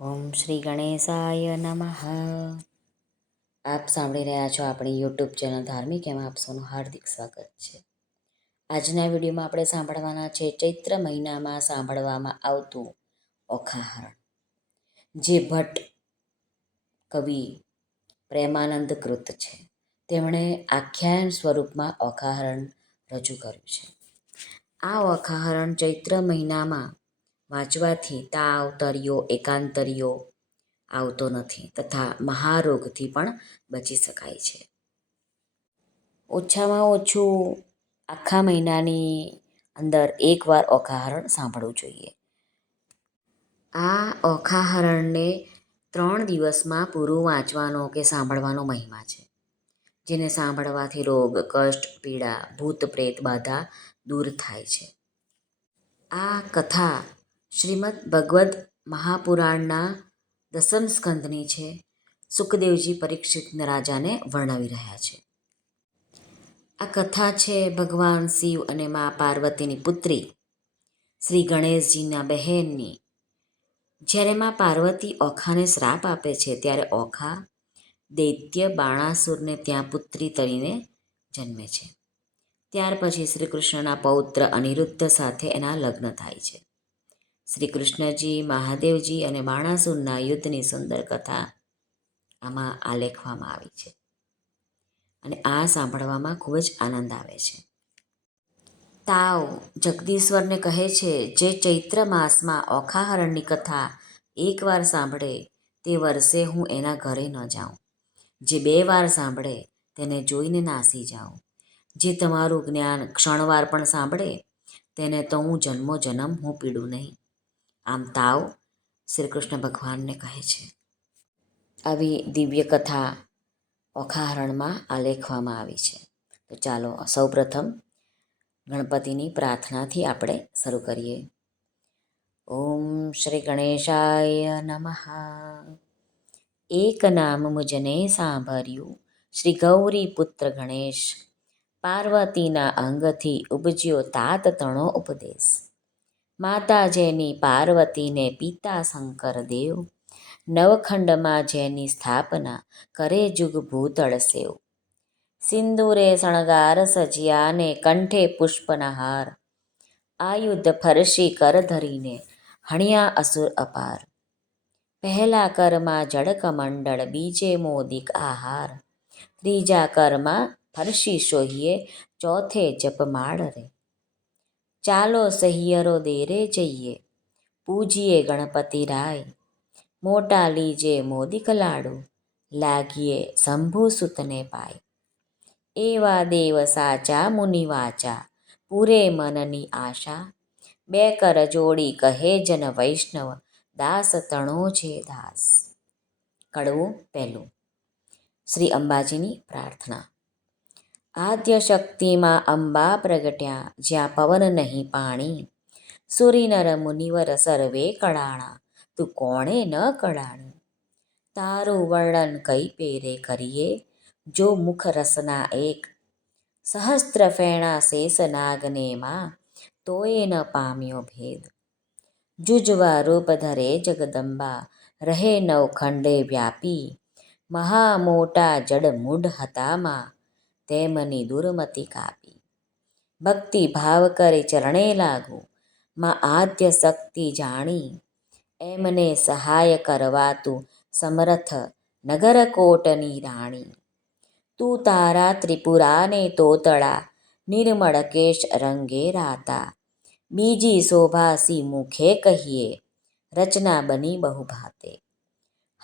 ઓમ શ્રી ગણેશાય નમઃ. આપ સાંભળી રહ્યા છો આપણી યુટ્યુબ ચેનલ ધાર્મિક, એમાં આપ સૌનું હાર્દિક સ્વાગત છે. આજના વિડીયોમાં આપણે સાંભળવાના છે ચૈત્ર મહિનામાં સાંભળવામાં આવતું ઓખાહરણ, જે ભટ્ટ કવિ પ્રેમાનંદ કૃત છે. તેમણે આખ્યાન સ્વરૂપમાં ઓખાહરણ રજૂ કર્યું છે. આ ઓખાહરણ ચૈત્ર મહિનામાં વાંચવાથી તાવ, તરિયો, એકાંતરિયો આવતો નથી તથા મહારોગથી પણ બચી શકાય છે. ઓછામાં ઓછું આખા મહિનાની અંદર એકવાર ઓખાહરણ સાંભળવું જોઈએ. આ ઓખાહરણને 3 દિવસમાં પૂરું વાંચવાનો કે સાંભળવાનો મહિમા છે, જેને સાંભળવાથી રોગ, કષ્ટ, પીડા, ભૂત પ્રેત બાધા દૂર થાય છે. આ કથા શ્રીમદ ભગવદ્ મહાપુરાણના 10મ સ્કંધની છે. સુખદેવજી પરીક્ષિત રાજાને વર્ણવી રહ્યા છે. આ કથા છે ભગવાન શિવ અને મા પાર્વતીની પુત્રી શ્રી ગણેશજીના બહેનની. જ્યારે મા પાર્વતી ઓખાને શ્રાપ આપે છે, ત્યારે ઓખા દૈત્ય બાણાસુરને ત્યાં પુત્રી તરીને જન્મે છે. ત્યાર પછી શ્રી કૃષ્ણના પૌત્ર અનિરુદ્ધ સાથે એના લગ્ન થાય છે. શ્રી કૃષ્ણજી, મહાદેવજી અને બાણાસુરના યુદ્ધની સુંદર કથા આમાં આલેખવામાં આવી છે અને આ સાંભળવામાં ખૂબ જ આનંદ આવે છે. તાવ જગદીશ્વરને કહે છે, જે ચૈત્ર માસમાં ઓખાહરણની કથા એકવાર સાંભળે તે વર્ષે હું એના ઘરે ન જાઉં. જે 2 વાર સાંભળે તેને જોઈને નાસી જાઉં. જે તમારું જ્ઞાન ક્ષણવાર પણ સાંભળે તેને તો હું જન્મો જન્મ હું પીડું નહીં. આમ તાવ શ્રી કૃષ્ણ ભગવાનને કહે છે. આવી દિવ્ય કથા ઓખાહરણમાં આલેખવામાં આવી છે. તો ચાલો સૌપ્રથમ ગણપતિની પ્રાર્થનાથી આપણે શરૂ કરીએ. ઓમ શ્રી ગણેશાય નમઃ. એક નામ મુજને સાંભળ્યું, શ્રી ગૌરી પુત્ર ગણેશ. પાર્વતીના અંગથી ઉપજ્યો તાત તણો ઉપદેશ. માતા જેની પાર્વતીને પિતા શંકર દેવ. નવખંડમાં જેની સ્થાપના કરે જુગ ભૂતળ સેવ. સિંદૂરે શણગાર સજ્યાને કંઠે પુષ્પના હાર. આયુધ ફરશી કર ધરીને હણ્યા અસુર અપાર. પહેલા કરમાં જળ કમંડળ, બીજે મોદિક આહાર. ત્રીજા કરમાં ફરશી સોહીએ, ચોથે જપમાળ રે. ચાલો સહિયરો દેરે જઈએ, પૂજીએ ગણપતિ રાય. મોટા લીજે મોદિક લાડુ, લાગીએ શંભુ સુતને પાય. એવા દેવ સાચા મુનિ વાચા, પૂરે મનની આશા. 2 કર જોડી કહે જન વૈષ્ણવ, દાસ તણો છે દાસ. કડવું પહેલું. શ્રી અંબાજીની પ્રાર્થના. આદ્ય શક્તિમાં અંબા પ્રગટ્યા, જ્યાં પવન નહીં પાણી. સુરી નર મુનિવર સર્વે કળાણા, તું કોણે ન કળાણી. તારું વર્ણન કઈ પેરે કરીએ, જો મુખ રસના એક. સહસ્ત્ર ફેણા શેષ નાગને માં, તોય ન પામ્યો ભેદ. જુજવા રૂપ ધરે જગદંબા, રહે નવખંડે વ્યાપી. મહા મોટા જડ મૂઢ હતામાં, તેમની દુર્મતિ કાપી. ભક્તિ ભાવ કરી ચરણે લાગુ, માં આદ્ય શક્તિ જાણી. એમને સહાય કરવા તું સમર્થ, નગર કોટની રાણી. તું તારા ત્રિપુરાને તોતળા, નિર્મળ કેશ રંગે રાતા. બીજી શોભાસી મુખે કહીએ, રચના બની બહુ ભાતે.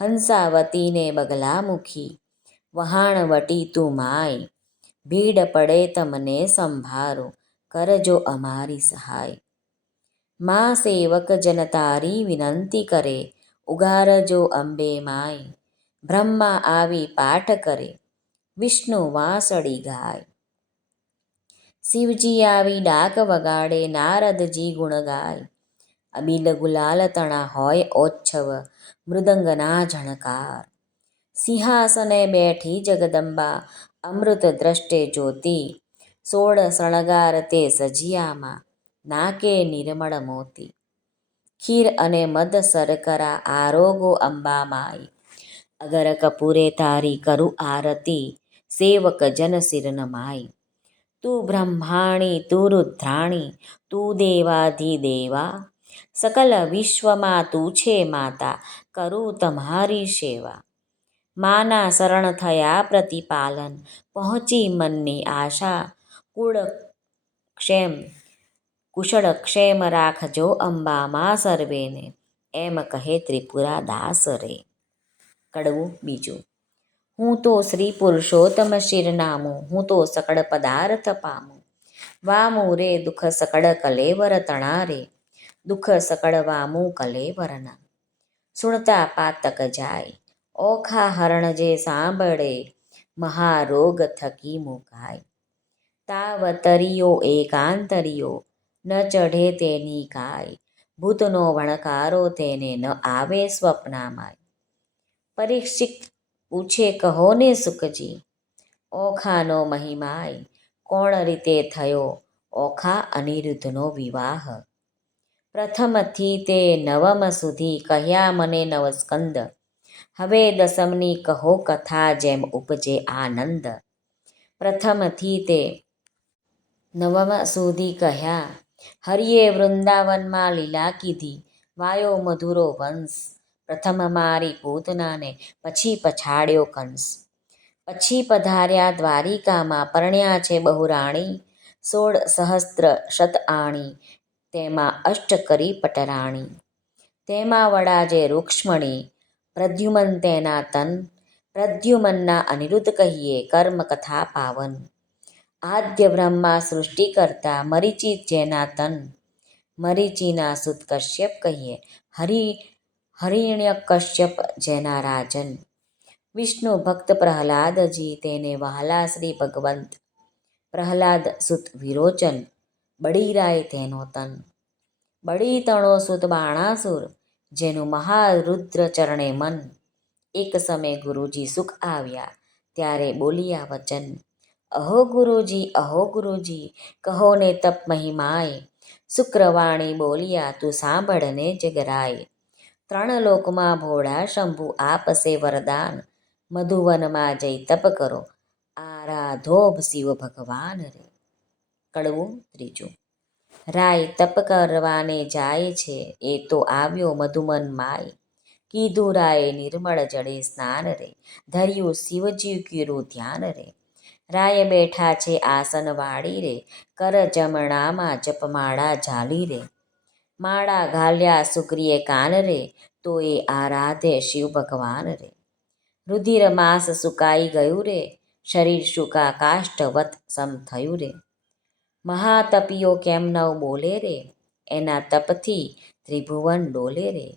હંસાવતીને બગલામુખી, વહાણવટી તું માય. ભીડ પડે તમને સંભારો, કરજો અમારી સહાય. માં સેવક જન તારી વિનંતી કરે, ઉગારજો અંબે માય. બ્રહ્મા આવી પાઠ કરે, વિષ્ણુ વાંસળી ગાય. શિવજી આવી ડાક વગાડે, નારદજી ગુણ ગાય. અબીલ ગુલાલ તણા હોય ઓચ્છવ, મૃદંગના ઝણકાર. સિંહાસને બેઠી જગદંબા, અમૃત દ્રષ્ટે જ્યોતિ. 16 શણગાર તે સજિયામાં, નાકે નિર્મળ મોતી. ખીર અને મદ શર્કરા આરોગો અંબા માઈ, અગર કપૂરે તારી કરું આરતી, સેવક જન સિર નમાઈ. તું બ્રહ્માણી તું રુદ્રાણી તું દેવાધિદેવા, સકલ વિશ્વમાં તું છે માતા, કરું તમારી સેવા. માના શરણ થયા પ્રતિપાલન, પહોંચી મનની આશા, કુશળ ક્ષેમ રાખજો અંબામાં સર્વેને, એમ કહે ત્રિપુરા દાસ રે. કડવું બીજું. હું તો શ્રી પુરુષોત્તમ શિરનામું, હું તો સકળ પદાર્થ પામું, વામું રે દુઃખ સકળ કલેવર તણા રે, દુઃખ સકળ વામું કલેવરના. સુણતા પાતક જાય, ઓખા હરણ જે સાંભળે, મહારોગ થકી મુકાય. તાવતરિયો એકાંતરિયો, ન ચઢે તેની કાય, ભૂતનો ભણકારો તેને ન આવે સ્વપ્નામાંય. પરીક્ષિત પૂછે કહો ને સુખજી, ઓખાનો મહિમાય, કોણ રીતે થયો ઓખા અનિરુદ્ધનો વિવાહ. પ્રથમથી તે નવમ સુધી કહ્યા મને નવસ્કંદ, હવે દસમની કહો કથા જેમ ઉપજે આનંદ. પ્રથમથી તે નવમ સુધી કહ્યા, હરિએ વૃંદાવનમાં લીલા કીધી, વાયો મધુરો વંશ, પ્રથમ મારી પૂતનાને પછી પછાડ્યો કંસ. પછી પધાર્યા દ્વારિકામાં, પરણ્યા છે બહુરાણી, 16 સહસ્ત્ર શતઆણી, તેમાં અષ્ટ કરી પટરાણી. તેમાં વડા જે રૂક્ષ્મણી, પ્રદ્યુમન તેના તન, પ્રદ્યુમનના અનિરુદ્ધ કહીએ કર્મ કથા પાવન. આદ્ય બ્રહ્મા સૃષ્ટિ કરતા, મરીચી જેના તન, મરીચીના સુત કશ્યપ કહીએ, હરિણ્યકશ્યપ જેના રાજન. વિષ્ણુ ભક્ત પ્રહલાદજી, તેને વહાલા શ્રી ભગવંત, પ્રહલાદ સુત વિરોચન, બળીરાય તેનો તન. બળી તણો સુત બાણાસુર, જેનું મહારુદ્ર ચરણે મન. એક સમય ગુરુજી સુખ આવ્યા, ત્યારે બોલિયા વચન, અહો ગુરુજી કહો ને તપ મહિમાય, શુક્રવાણી બોલિયા તું સાંભળને જગરાય. 3 લોકમાં ભોળા શંભુ આપશે વરદાન, મધુવનમાં જઈ તપ કરો, આરાધોભ શિવ ભગવાન રે. કડવું ત્રીજું. રાય તપ કરવાને જાય છે, એ તો આવ્યો મધુમન માય, કીધું રાયે નિર્મળ જળે સ્નાન રે, ધર્યું શિવજી કર્યું ધ્યાન રે. રાય બેઠા છે આસન વાળી રે, કર જમણામાં જપમાળા ઝાલી રે. માળા ઘાલ્યા સુગ્રીએ કાન રે, તો એ આરાધે શિવ ભગવાન રે. રુધિર માસ સુકાઈ ગયું રે, શરીર શુકા કાષ્ઠવત સમ થયું રે. મહાતપીઓ કેમ નવ બોલે રે, એના તપથી ત્રિભુવન ડોલે રે.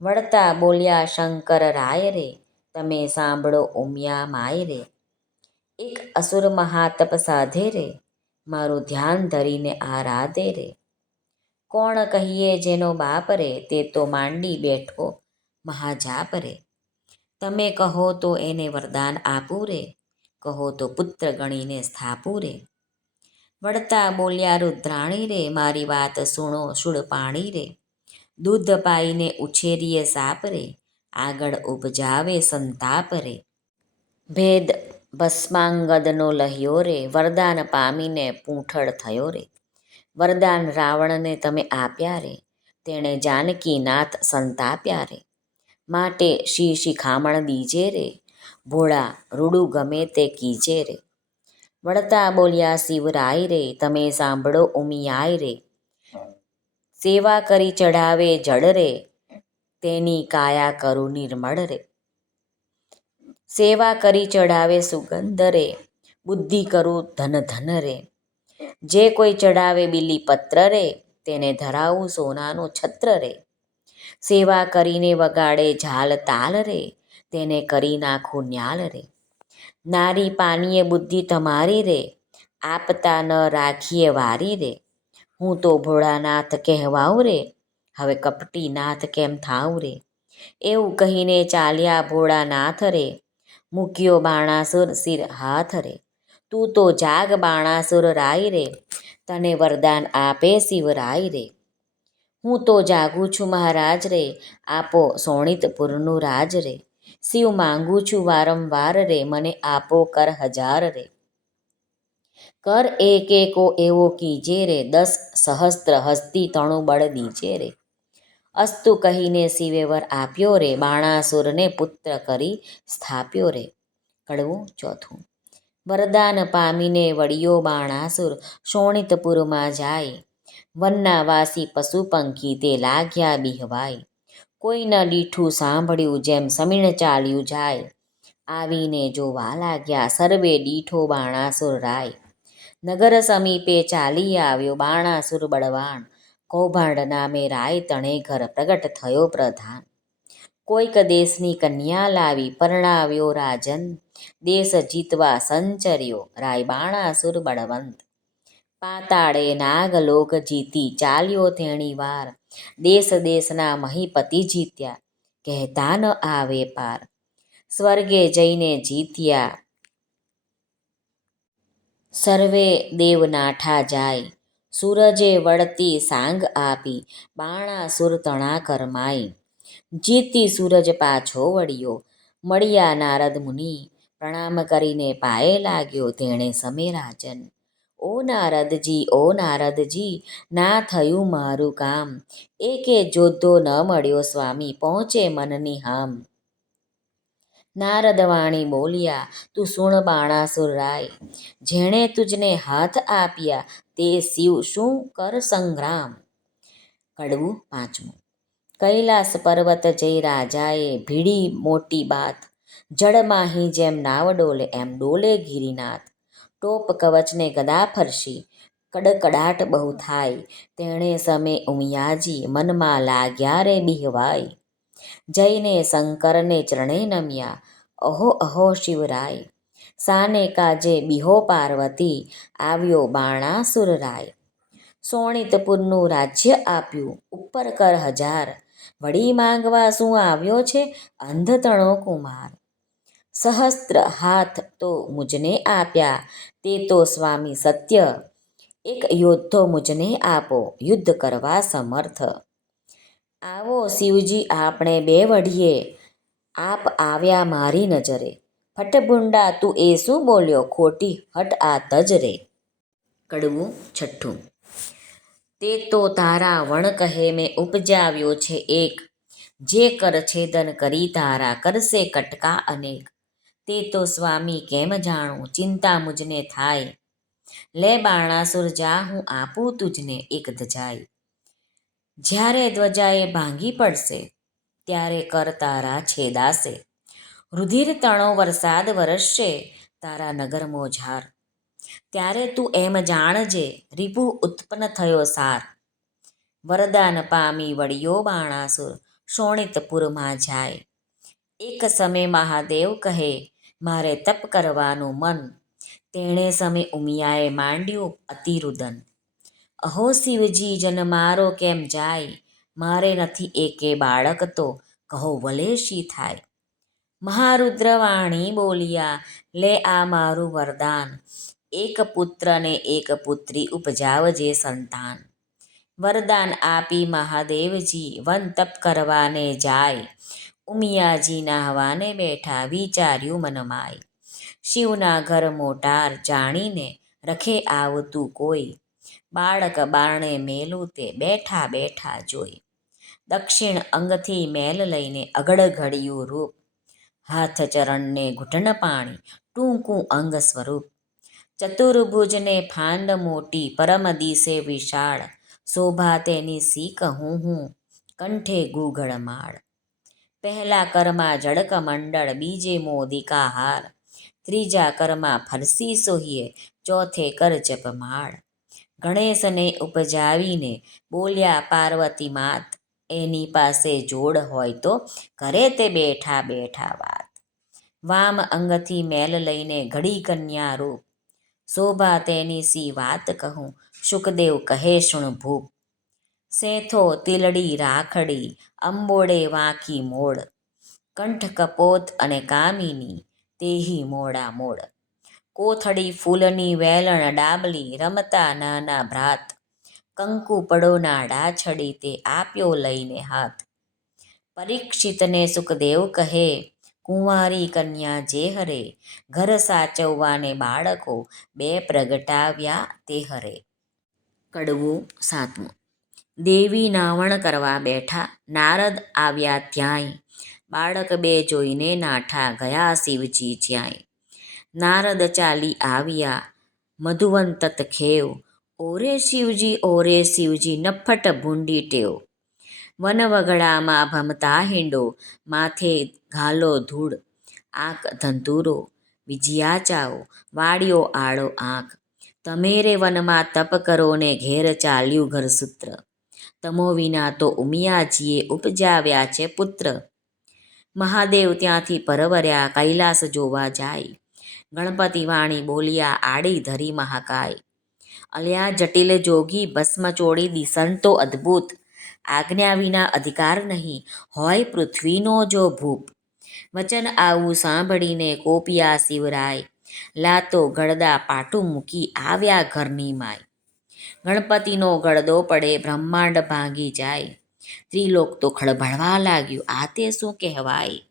વળતા બોલ્યા શંકર રાય રે, તમે સાંભળો ઉમિયા માય રે. એક અસુર મહાતપ સાધે રે, મારું ધ્યાન ધરીને આરાધે રે. કોણ કહીએ જેનો બાપ રે, તે તો માંડી બેઠો મહાજાપ રે. તમે કહો તો એને વરદાન આપું રે, કહો તો પુત્ર ગણીને સ્થાપું રે. વળતા બોલ્યા રુદ્રાણી રે, મારી વાત સુણો શૂળપાણી રે. દૂધ પાઈને ઉછેરીએ સાપ રે, આગળ ઉપજાવે સંતાપ રે. ભેદ ભસ્માંગદનો લહ્યો રે, વરદાન પામીને પૂંઠળ થયો રે. વરદાન રાવણને તમે આપ્યા રે, તેણે જાનકીનાથ સંતાપ્યા રે. માટે શિખામણ દીજે રે, ભોળા રૂડું ગમે તે કીજે રે. વળતા બોલ્યા શિવરાય રે, તમે સાંભળો ઉમિયાય રે. સેવા કરી ચઢાવે જળ રે, તેની કાયા કરું નિર્મળ રે. સેવા કરી ચઢાવે સુગંધ રે, બુદ્ધિ કરું ધન ધન રે. જે કોઈ ચઢાવે બીલીપત્ર રે, તેને ધરાવું સોનાનું છત્ર રે. સેવા કરીને વગાડે ઝાલ તાલ રે, તેને કરી નાખું ન્યાલ રે. નારી પાનીએ બુદ્ધિ તમારી રે, આપતા ન રાખીએ વારી રે. હું તો ભોળાનાથ કહેવાઉં રે, હવે કપટીનાથ કેમ થાઉં રે. એવું કહીને ચાલ્યા ભોળાનાથ રે, મૂક્યો બાણાસુર શિર હાથ રે. તું તો જાગ બાણાસુર રાય રે, તને વરદાન આપે શિવરાય રે. હું તો જાગું છું મહારાજ રે, આપો સોણિતપુરનું રાજ રે. શિવ માંગુ છું વારંવાર રે, મને આપો કર હજાર રે. કર એક એકો એવો કીજે રે, 10 સહસ્ત્ર હસ્તી તણું બળ દીજે રે. અસ્તુ કહીને શિવે વર આપ્યો રે, બાણાસુરને પુત્ર કરી સ્થાપ્યો રે. કડવું ચોથું. વરદાન પામીને વળ્યો બાણાસુર, શોણિતપુરમાં જાય. વનના વાસી પશુ પંખી તે લાગ્યા બિહવાય. કોઈ ન દીઠું સાંભળ્યું, જેમ સમીણ ચાલ્યું જાય. આવીને જોવા લાગ્યા, સર્વે દીઠો બાણાસુર રાય. નગર સમીપે ચાલી આવ્યો, બાણાસુર બળવાન. કૌભાંડ નામે રાય તણે ઘર પ્રગટ થયો પ્રધાન. કોઈક દેશની કન્યા લાવી પરણાવ્યો રાજન, દેશ જીતવા સંચર્યો રાય બાણાસુર બળવંત. પાતાળે નાગલોક જીતી ચાલ્યો તેણી વાર, દેશ દેશના મહીપતિ જીત્યા કહેતા ન આવે પાર. સ્વર્ગે જઈને જીત્યા સર્વે દેવનાઠા જાય, સૂરજે વળતી સાંગ આપી, બાણાસુર તણા કરમાઈ. જીતી સૂરજ પાછો વળ્યો, મળ્યા નારદ મુનિ, પ્રણામ કરીને પાયે લાગ્યો તેણે સમે રાજન. ઓ નારદજી, ઓ નારદજી, ના થયું મારું કામ, એકે જોધો ન મળ્યો સ્વામી, પહોંચે મનની હામ. નારદ વાણી બોલ્યા, તું સુણ બાણાસુર રાય, જેણે તુજને હાથ આપ્યા તે શિવ શું કર સંગ્રામ. કડવું પાંચમું. કૈલાસ પર્વત જઈ રાજાએ ભીડી મોટી બાત, જળમાહી જેમ નાવ ડોલે એમ ડોલે ગિરિનાથ. ટોપ કવચને ગદા ફરશી, કડકડાટ બહુ થાય, તેણે સમે ઉમિયાજી મનમાં લાગ્યા રે બિહવાય. જઈને શંકરને ચરણે નમ્યા, અહો અહો શિવરાય. સાને કાજે બિહો પાર્વતી, આવ્યો બાણાસુર રાય. શોણિતપુરનું રાજ્ય આપ્યું, ઉપર કર હજાર, વળી માંગવા શું આવ્યો છે અંધતણો કુમાર. સહસ્ત્ર હાથ તો મુજને આપ્યા, તે તો સ્વામી સત્ય, એક યોદ્ધો મુજને આપો, યુદ્ધ કરવા સમર્થ. આવો શિવજી આપણે બે વઢીએ, આપ આવ્યા મારી નજરે. ફટભૂંડા તું એ શું બોલ્યો, ખોટી હટ આ તજ રે. કડવું છઠ્ઠું. તે તો તારા વણ કહે મેં ઉપજાવ્યો છે એક, જે કર છેદન કરી તારા કરશે કટકા અનેક. તે તો સ્વામી કેમ જાણું, ચિંતા મુજને થાય, લે બાણાસુર જા હું આપું તુજને એક ધજાઈ. જ્યારે ધ્વજાએ ભાંગી પડશે, ત્યારે કર તારા છેદાશે, રુધિર તણો વરસાદ વરસશે તારા નગર મોઝાર. ત્યારે તું એમ જાણજે, રિપુ ઉત્પન્ન થયો સાર. વરદાન પામી વળ્યો બાણાસુર, શોણિતપુરમાં જાય. એક સમે મહાદેવ કહે, મારે તપ કરવાનું મન, તેણે સમે ઉમિયાએ માંડ્યું અતિરુદન. અહો શિવજી જન મારો કેમ જાય, મારે નથી એકે બાળક તો કહો ભલે શી થાય. મહારુદ્ર વાણી બોલ્યા, લે આ મારું વરદાન, એક પુત્ર ને એક પુત્રી ઉપજાવજે સંતાન. વરદાન આપી મહાદેવજી વન તપ કરવાને જાય, ઉમિયાજી નાહવાને બેઠા વિચાર્યું મનમાય. શિવના ઘર મોટાર જાણીને રખે આવતું કોઈ, બાળક બારણે મેલું તે બેઠા બેઠા જોઈ. દક્ષિણ અંગથી મેલ લઈને અગળ ઘડ્યું રૂપ, હાથ ચરણને ઘૂંટણ પાણી ટૂંકું અંગ સ્વરૂપ. ચતુર્ભુજને ફાંદ મોટી પરમ દિશે વિશાળ, શોભા તેની સી કહું હું, કંઠે ગુગળ માળ. પહેલા કરમાં જડક મંડળ, બીજે મોદિકા હાર, ત્રીજા કરમાં ફરસી સોહીએ, ચોથે કર જપમાળ. ગણેશને ઉપજાવીને બોલ્યા પાર્વતી માત, એની પાસે જોડ હોય તો કરે તે બેઠા બેઠા વાત. વામ અંગથી મેલ લઈને ઘડી કન્યા રૂપ, શોભા તેની સી વાત કહું, શુકદેવ કહે શુણ ભૂપ. સેથો તિલડી રાખડી, અંબોડે વાંકી મોડ, કંઠ કપોત અને કામિની, તેહી મોડા મોડ. કોથળી ફૂલની વેલણ ડાબલી, રમતા નાના ભ્રાત, કંકુ પડો નાડા છડી તે આપ્યો લઈને હાથ. પરીક્ષિતને સુખદેવ કહે, કુંવારી કન્યા જે હરે, ઘર સાચવવાને બાળકો બે પ્રગટાવ્યા તે હરે. કડવું સાતમું. દેવી નાવણ કરવા બેઠા, નારદ આવ્યા ત્યાંય, બાળક બે જોઈને નાઠા, ગયા શિવજી જ્યાંય. નારદ ચાલી આવ્યા મધુવન તત ખેવ, ઓરે શિવજી નફ્ફટ ભૂંડી ટેવ. વનવગડામાં ભમતા હિંડો, માથે ઘાલો ધૂળ, આંક ધંતુરો, વિજ્યા ચાઓ, વાળ્યો આડો આંખ. તમે રે વનમાં તપ કરો ને ઘેર ચાલ્યું ઘરસૂત્ર, તમો વિના તો ઉમિયાજીએ ઉપજાવ્યા છે પુત્ર. મહાદેવ ત્યાંથી પરવર્યા કૈલાસ જોવા જાય, ગણપતિ વાણી બોલ્યા આડી ધરી મહાકાય. અલ્યા જટિલ જોગી ભસ્મ ચોડી દિસંતો અદ્ભુત, આજ્ઞા વિના અધિકાર નહીં હોય પૃથ્વીનો જો ભૂપ. વચન આવું સાંભળીને કોપિયા શિવરાય, લાતો ગળદા પાટું મૂકી આવ્યા ઘરની માય. ગણપતિનો ગળદો પડે બ્રહ્માંડ ભાંગી જાય, ત્રિલોક તો ખળભળવા લાગ્યું આ તે શું કહેવાય.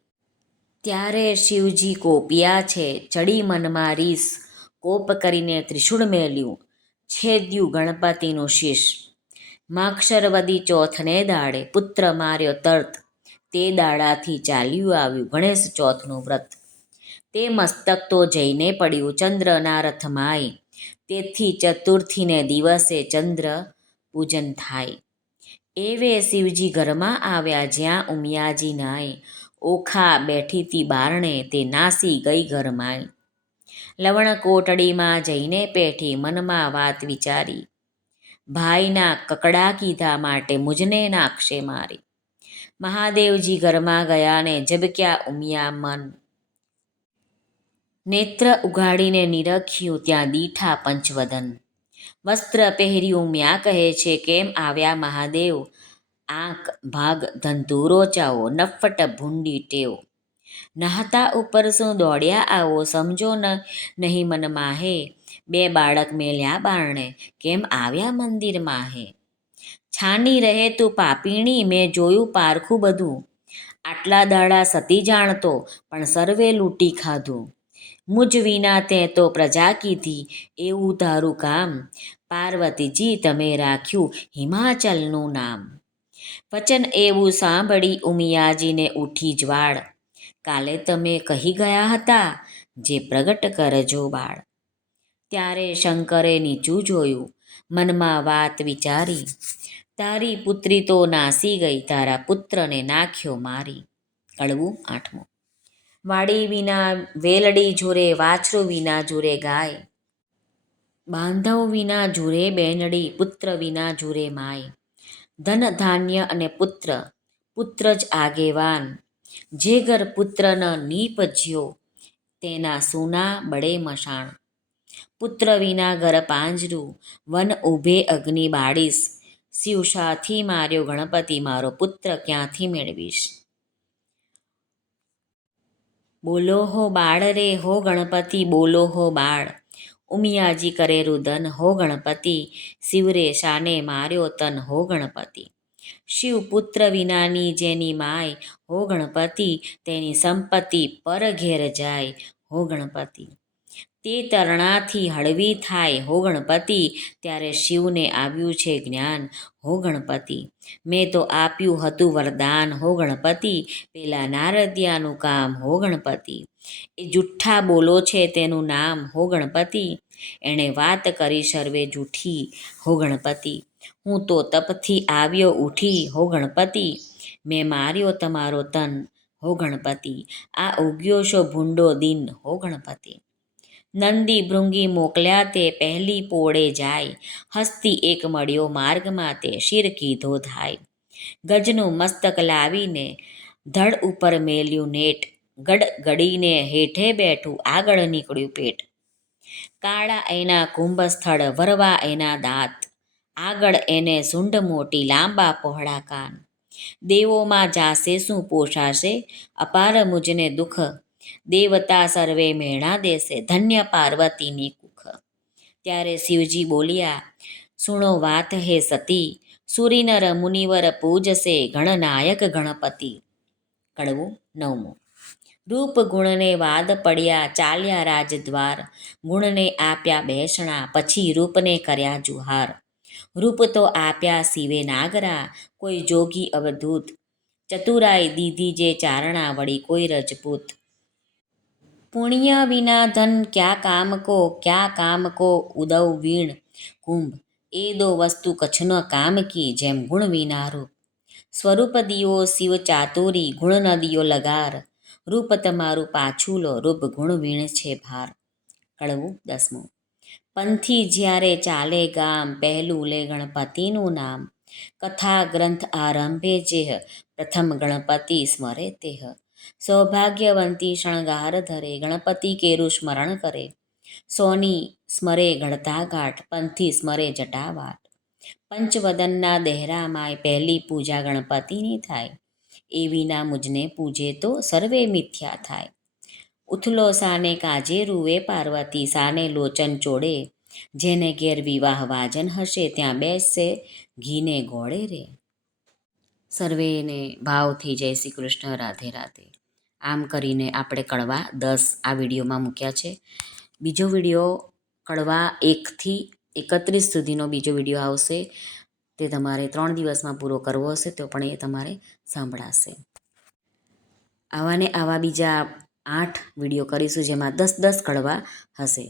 ત્યારે શિવજી કોપિયા છે, ચડી મનમાં રીસ, કોપ કરીને ત્રિશૂળ મેલ્યું, છેદ્યું ગણપતિનું શીશ. માક્ષરવદી ચોથને દાડે પુત્ર માર્યો તર્ત, તે દાડાથી ચાલ્યું આવ્યું ગણેશ ચોથનું વ્રત. તે મસ્તક તો જઈને પડ્યું ચંદ્રના રથમાંય, તેથી ચતુર્થીને દિવસે ચંદ્ર પૂજન થાય. એવે શિવજી ઘરમાં આવ્યા જ્યાં ઉમિયાજી નાય, ઓખા બેઠીતી બારણે તે નાસી ગઈ ઘરમાંય. લવણ કોટડીમાં જઈને પેઠી મનમાં વાત વિચારી, ભાઈના કકડા કીધા માટે મુજને નાખશે મારી. મહાદેવજી ઘરમાં ગયા ને ઝબક્યા ઉમિયા મન, નેત્ર ઉઘાડીને નિરખ્યું ત્યાં દીઠા પંચવદન. વસ્ત્ર પહેર્યું મ્યા કહે છે કેમ આવ્યા મહાદેવ, આંક ભાગ ધંતુરો ચાવો નફ્ફટ ભૂંડી ટેવ. નહાતા ઉપર શું દોડ્યા આવો સમજો નહીં મનમાં હે, બે બાળક મેલ્યા બારણે કેમ આવ્યા મંદિરમાં હે. છાની રહે તું પાપીણી મેં જોયું પારખું બધું, આટલા દાડા સતી જાણતો પણ સર્વે લૂંટી ખાધું. મુજ વિના તે તો પ્રજા કીધી એવું તારું કામ, પાર્વતીજી તમે રાખ્યું હિમાચલનું નામ. વચન એવું સાંભળી ઉમિયાજીને ઉઠી જ્વાળ, કાલે તમે કહી ગયા હતા જે પ્રગટ કરજો બાળ. ત્યારે શંકરે નીચું જોયું, મનમાં વાત વિચારી, તારી પુત્રી તો નાસી ગઈ, તારા પુત્રને નાખ્યો મારી. કડવું આઠમું. વાડી વિના વેલડી ઝૂરે, વાછરું વિના ઝૂરે ગાય, બાંધવ વિના ઝૂરે બેનડી, પુત્ર વિના ઝૂરે માય. ધન ધાન્ય અને પુત્ર, પુત્ર જ આગેવાન, જે ઘર પુત્ર ન નીપજ્યો તેના સૂના બળે મશાણ. પુત્ર વિના ઘર પાંજરું, વન ઊભે અગ્નિ બાળીશ, શિવ શાથી માર્યો ગણપતિ મારો પુત્ર ક્યાંથી મેળવીશ. બોલો હો બાળ રે હો ગણપતિ બોલો હો બાળ, ઉમિયાજી કરે રુદન હો ગણપતિ, શિવરે શાને માર્યો તન હો ગણપતિ. શિવ પુત્ર વિનાની જેની માય હો ગણપતિ, તેની સંપત્તિ પર ઘેર જાય હો ગણપતિ. તે તરણાથી હળવી થાય હો ગણપતિ, ત્યારે શિવને આવ્યું છે જ્ઞાન હો ગણપતિ. મેં તો આપ્યું હતું વરદાન હો ગણપતિ, પેલા નારદિયાનું કામ હો ગણપતિ. એ જુઠ્ઠા બોલો છે તેનું નામ હો ગણપતિ, એણે વાત કરી સર્વે જૂઠી હો ગણપતિ. હું તો તપથી આવ્યો ઉઠી હો ગણપતિ, મેં માર્યો તમારો તન હો ગણપતિ. આ ઉગ્યો છો ભૂંડો દિન હો ગણપતિ. નંદી ભૃંગી મોકલ્યા તે પહેલી પોળે જાય, હસ્તી એક મળ્યો માર્ગમાં તે શિર કીધો થાય. ગજનું મસ્તક લાવીને ધડ ઉપર મેલ્યું નેટ, ગડ ગડીને હેઠે બેઠું આગળ નીકળ્યું પેટ. કાળા એના કુંભ સ્થળ વરવા એના દાંત, આગળ એને સૂંઢ મોટી લાંબા પહોળા કાન. દેવોમાં જાશે શું પોષાશે, અપાર મુજને દુઃખ, દેવતા સર્વે મેણા દેશે ધન્ય પાર્વતીની કુખ. ત્યારે શિવજી બોલ્યા, સુણો વાત હે સતી, સુરીનર મુનિવર પૂજસે ગણનાયક ગણપતિ. કડવું 9. રૂપ ગુણને વાદ પડ્યા ચાલ્યા રાજદ્વાર, ગુણને આપ્યા બેસણા પછી રૂપને કર્યા જુહાર. રૂપ તો આપ્યા શિવે નાગરા, કોઈ જોગી અવધૂત, ચતુરાઈ દીધી જે ચારણા વળી કોઈ રજપૂત. પુણ્ય વિના ધન ક્યાં કામ કો ઉદવ વીણ કુંભ, એ દો વસ્તુ કછ ન કામ કી જેમ ગુણ વિના રૂપ. સ્વરૂપ દિયો શિવ ચાતુરી, ગુણ ન દિયો લગાર, રૂપ તમારું પાછું લો રૂપ ગુણ વીણ છે ભાર. કડવું 10. પંથી જ્યારે ચાલે ગામ, પહેલું લે ગણપતિનું નામ, કથા ગ્રંથ આરંભે જેહ, પ્રથમ ગણપતિ સ્મરે તેહ. સૌભાગ્યવંતી શણગાર ધરે, ગણપતિ કેરું સ્મરણ કરે, સોની સ્મરે ઘડતા ઘાટ, પંથી સ્મરે જટાવાટ. પંચવદનના દહેરામાય, પહેલી પૂજા ગણપતિની થાય, એ વિના મુજને પૂજે તો સર્વે મિથ્યા થાય. ઉથલો સાને કાજે રૂવે પાર્વતી, સાને લોચન ચોડે, જેને ઘેર વિવાહ વાજન હશે ત્યાં બેસશે ઘીને ગોળે રે. સર્વેને ભાવથી જય શ્રી કૃષ્ણ, રાધે રાધે. આમ કરીને આપણે કડવા 10 આ વિડીયોમાં મૂક્યા છે. બીજો વિડીયો કડવા 1 થી 31 સુધીનો બીજો વિડીયો આવશે. તે તમારે 3 દિવસમાં પૂરો કરવો હશે તો પણ એ તમારે સાંભળાશે. આવા ને આવા બીજા 8 વિડીયો કરીશું જેમાં 10-10 કડવા હશે.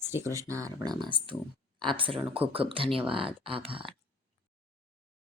શ્રી કૃષ્ણ અર્પણમસ્તુ. આપ સર્વનો ખૂબ ખૂબ ધન્યવાદ, આભાર.